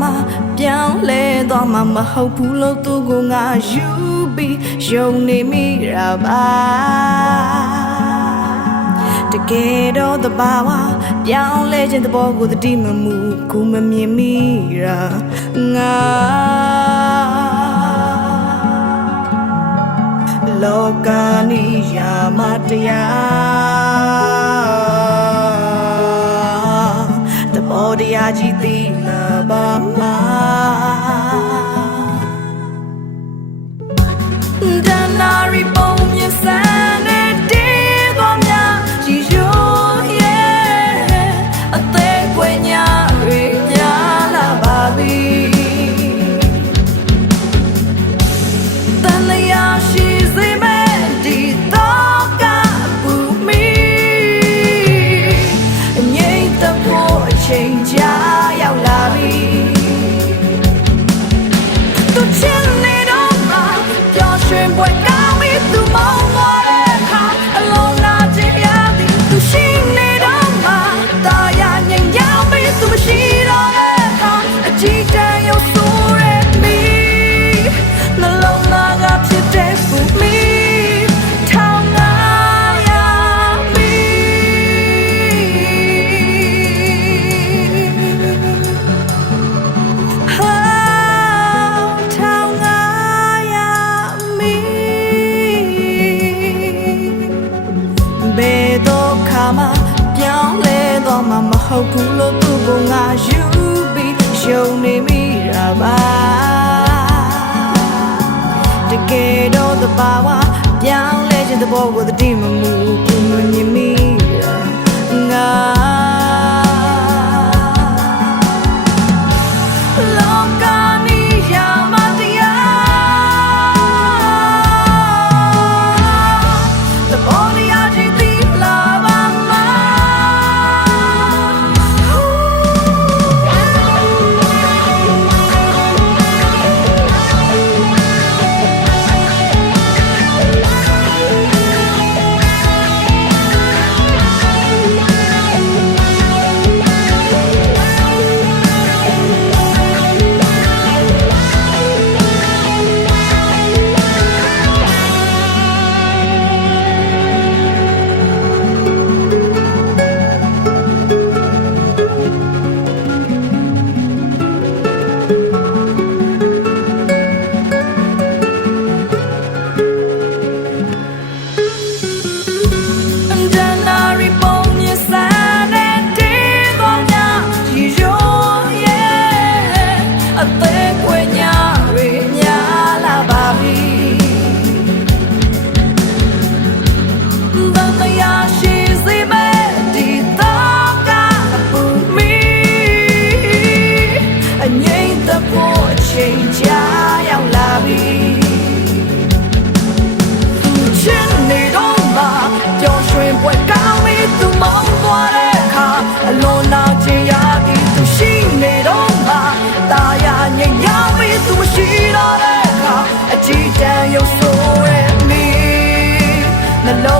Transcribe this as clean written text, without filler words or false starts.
မှာပြောင်းလဲသွားမှာမဟုတ်ဘူးလို့သူကငါယူပြီးယုံနေမိတာပါတကယ်တော့တဘာဝပြောင်းလဲခြင်းသဘောကိုတတိမမူကူမမြင်မိတာငါလောကနိယာမတရားတဘောတရားကြီးသိလာပါမှာဒနာရီပုံမြစံတဲ့တေးတော်များရီရိုးရဲ့အသေးကွယ်ညာတွေများလာပါပြီတန်လျာရှိစေမဲ့ဒီတော့ကပူမီအငြိမ့်တဲ့ဖို့အချိန်ကြာရောက်လာပြီသူချင်နေတော့မှပျော်ရွှင်ပွဲကောင်းပြီးသူမောင်းသွားတဲ့အခါအလုံးလာခြင်းရသည်သူရှိနေတော့မှတာယာငြိမ်ရောက်ပြီးသူမရှိတော့တဲ့အခါအကြည့်တန်ရုပ်ဆိုးတဲ့မီနှလုံးသားကဖြစ်တဲ့ပူမီထောင်ငါရမီဟာထောင်ငါရမီဘယ်တော့ခါမှပြောင်းလဲတော့မှမဟုတ်ဘူးလို့သူကငါယူပြီးယုံနေမိတာပါတကယ်တော့တဘာဝပြောင်းလဲခြင်းသဘောကိုတတိမမူကူမမြင်မိတာငါလောကနိယာမတရားတဘောတရားကြီးသိလာပါမှာအသေးကွယ်ညာတွေများလာပါပြီတန်လျာရှိစေမဲ့ဒီတော့ကပူမီအငြိမ့်တဲ့ဖို့အချိန်ကြာရောက်လာပြီချင်နေတော့မှပျော်ရွှင်ပွဲကောင်းပြီးသူမောင်းသွားတဲ့အခါအလုံးနာချင်ရသည်သူရှိနေတော့မှတာယာငြိမ်ရောက်ပြီးသူမရှိတော့တဲ့အခါအကြည့်တန်ရုပ်ဆိုးရဲ့မီနှလုံး